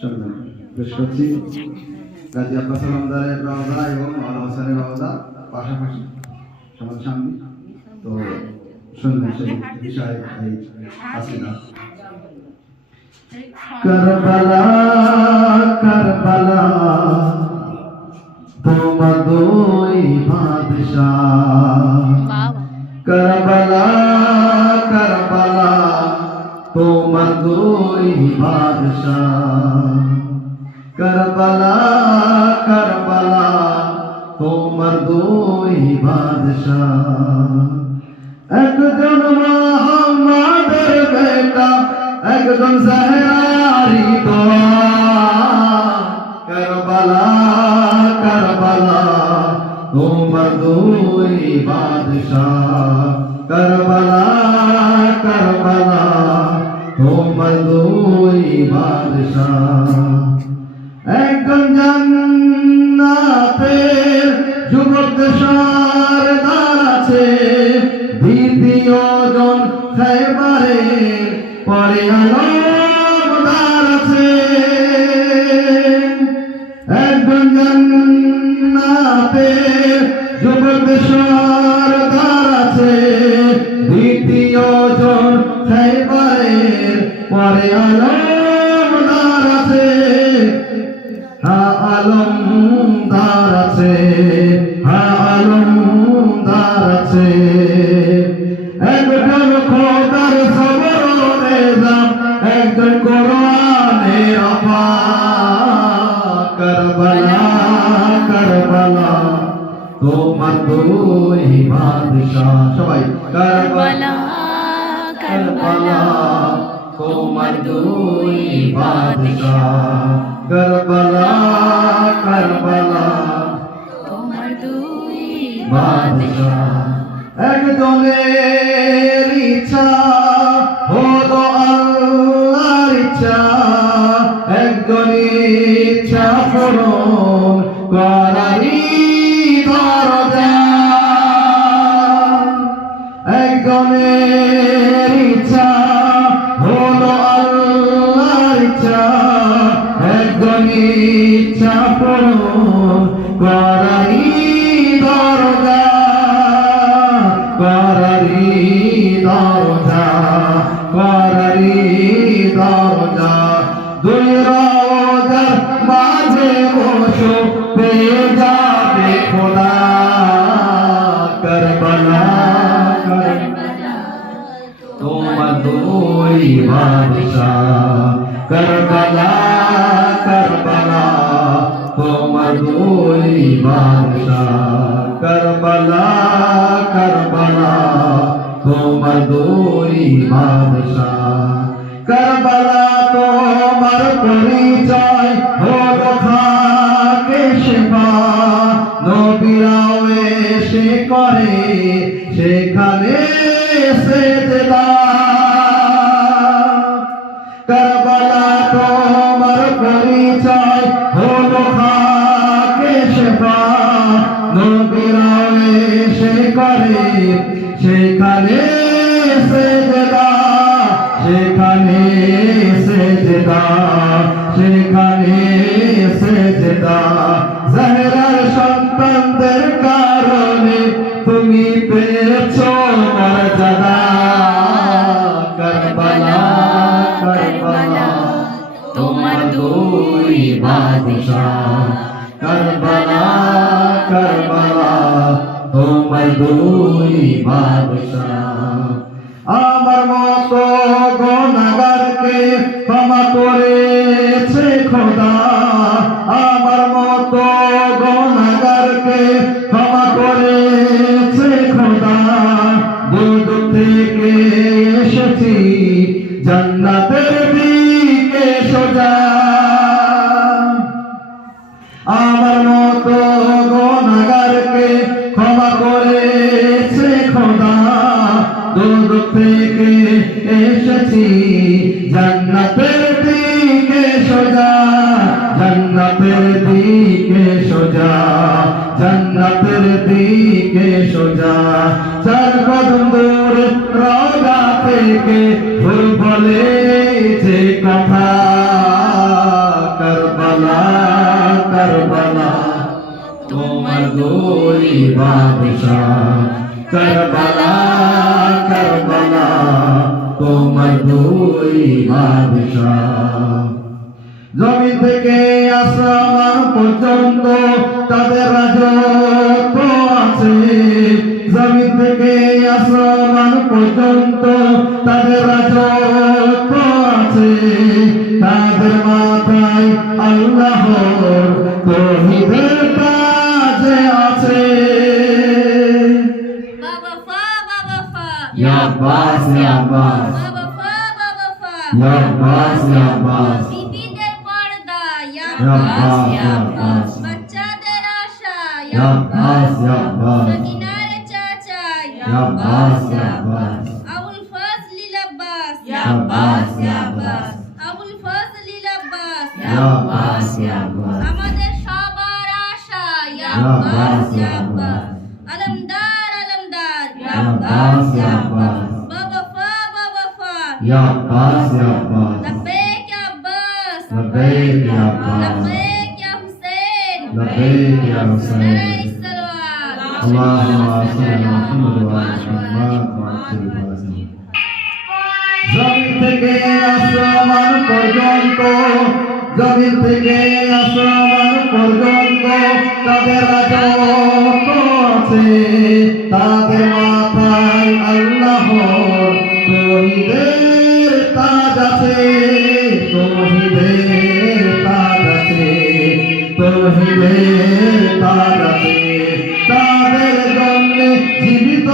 শুনবেন। পেশ করছি গাজী আব্বাস আলমদারের রওজা এবং মাওলানা হোসেনের রওজা পাশাপাশি সামনাসামনি। তো শুনবেন সেই বিষয় এই আসিনা। কারবালা কারবালা তোমার দুই বাদশাহ, কারবালা কারবালা তোমার দুই বাদশাহ, কারবালা কারবালা তোমার দুই বাদশাহ। একজন মুহাম্মাদের বেটা, একজন জাহরারি দোয়া, কারবালা কারবালা তোমার দুই বাদশাহ, কারবালা কারবালা তোমার দুই বাদশাহ। একজন জান্নাতের যুবক সরদার আছে, দ্বিতীয় জন খায়বারের পরে আলমদার আছে। একজন জান্নাতের যুবক সরদার আছে, দ্বিতীয় জন খায়বারের পরে আলমদার আছে। আলমদার আছে, আলমদার আছে। একজন খোদার খবর নিজাম, একজন কোরআনের আফা, কারবালা কারবালা তোমার দুই বাদশাহ। সবাই কারবালা কারবালা তোমার দুই বাদশাহ, কারবালা কারবালা তোমার দুই বাদশাহ। একজনের ইচ্ছা হলো আল্লাহর ইচ্ছা, একজনের ইচ্ছা পূরণ করারই দরজা। একজনের ইচ্ছা হলো আল্লাহর ইচ্ছা, একজনের ইচ্ছা পূরণ করারই দরজা, করারই দরজা, করারই দরজা। দুই রওজার মাঝে বসো, পেয়ে যাবে খোদা, কারবালা কারবালা তোমার দুই বাদশাহ, কারবালা কারবালা তোমার দুই বাদশাহ, কারবালা কারবালা তোমার দুই বাদশাহ। কারবালা তোমার পরিচয় হলো খাকে শেফা, নবীরাও এসে করে সেখানে সেজদা। কারবালা তোমার পরিচয় হলো খাকে শেফা, নবীরাও এসে করে সেখানে সেজদা, সেখানে সেজদা, সেখানে সেজদা। জাহরার সন্তানদের কারণে তুমি পেয়েছো মর্যাদা, কারবালা কারবালা তোমার দুই বাদশাহ, কারবালা কারবালা তোমার দুই বাদশাহ। আমার মতো গুনাহগারকে ক্ষমা করেছে খোদা, আমার মতো গুনাহগারকে ক্ষমা করেছে খোদা। দূর থেকে এসেছি জান্নাতের দিকে সোজা, আমার মতো গুনাহগারকে ক্ষমা করেছে খোদা। দূর থেকে এসেছি জান্নাতের দিকে সোজা, জান্নাতের দিকে সোজা, জান্নাতের দিকে সোজা। চার কদম দূরে রওজা থেকে ফুল ফলে যে কথা, বাদশাহ কারবালা কারবালা তোমার দুই বাদশাহ জমিন থেকে আসমান পর্যন্ত তাদের রাজত্ব আছে জমিন থেকে আসমান পর্যন্ত তাদের রাজত্ব আছে তাদের মাথায় আল্লাহর তাওহীদের তাজ আছে বাবা ফা ইয়া আব্বাস ইয়া আব্বাস বাবা ফা ইয়া আব্বাস ইয়া আব্বাস বিবিদের পর্দা ইয়া ইয়া আব্বাস ইয়া আব্বাস বাচ্চাদের আশা ইয়া আব্বাস ইয়া আব্বাস সকিনারে চাচা ইয়া আব্বাস ইয়া আব্বাস আবুল ফজলিল আব্বাস ইয়া আব্বাস ইয়া আব্বাস আবুল ফজলিল আব্বাস ইয়া আব্বাস ইয়া আব্বাস আমাদের সবার আশা ইয়া ইয়া আব্বাস আব্বাস ইয়া ইয়া আব্বাস আব্বাস আলমদার আলমদার ইয়া আব্বাস ইয়া আব্বাস বাবা ফা ইয়া আব্বাস ইয়া আব্বাস লব্বৈক ইয়া আব্বাস লব্বৈক ইয়া আব্বাস লব্বৈক ইয়া হুসেন লব্বৈক ইয়া হুসাইন নারায়ে সালাওয়াত আল্লাহুম্মা সাল্লি আলা মুহাম্মাদ ওয়া আলা মুহাম্মাদ জমিন থেকে আসমান পর্যন্ত জমিন থেকে আসমান পর্যন্ত তাদের রাজত্ব আছে তাদের মাথায় আল্লাহর তাওহীদের তাজ আছে তাওহীদের তাজ আছে তাওহীদের তাজ আছে তাদের জন্য জীবিত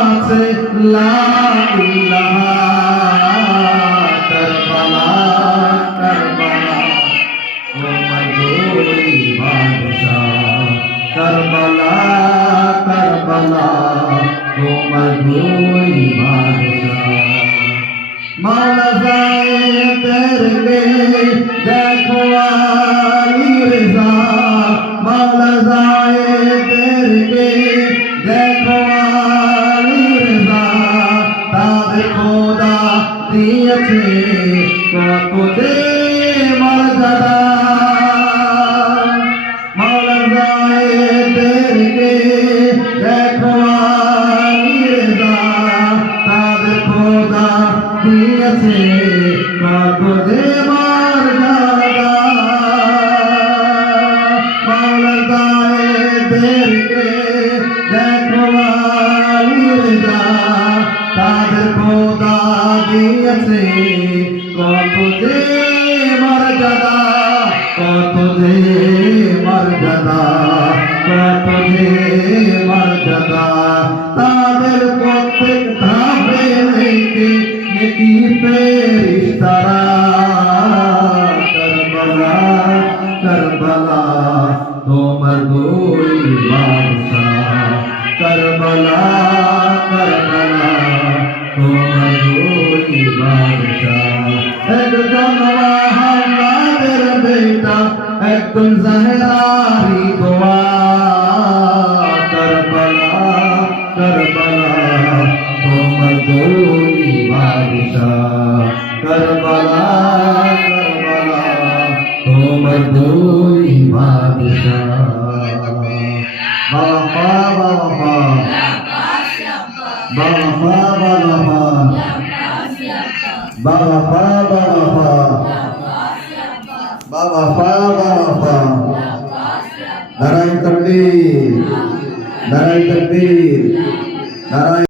আছে লা ইলাহা কারবালা কারবালা তোমার দুই বাদশাহ কারবালা কারবালা তোমার দুই বাদশাহ মাওলা যায়েদেরকে দেখো আলী রেজা মাওলা যায়েদেরকে দেখো আলী রেজা তাদের খোদা দিয়েছে কত যে মর্যাদা মাওলা যায়েদেরকে দেখো আলী রেজা তাদের খোদা দিয়েছে কত যে মর্যাদা মাওলা যায়েদেরকে দেখো আলী রেজা তাদের খোদা দিয়েছে কত যে মর্যাদা কত যে মর্যাদা কত যে মর্যাদা তাদের প্রত্যেক ধাপে রেখে নেকি ফেরেশতারা কারবালা কারবালা তোমার দুই বাদশাহ কারবালা কারবালা তোমার দুই বাদশাহ একজন মুহাম্মাদের বেটা একজন জাহরারি দোয়া কারবালা কারবালা তোমার দুই বাদশাহ কারবালা কারবালা তোমার দুই বাদশাহ বাবা বাবা বাবা বাবা বাবা নারায়ণ তকবীর নারায়ণ তকবীর নারায়ণ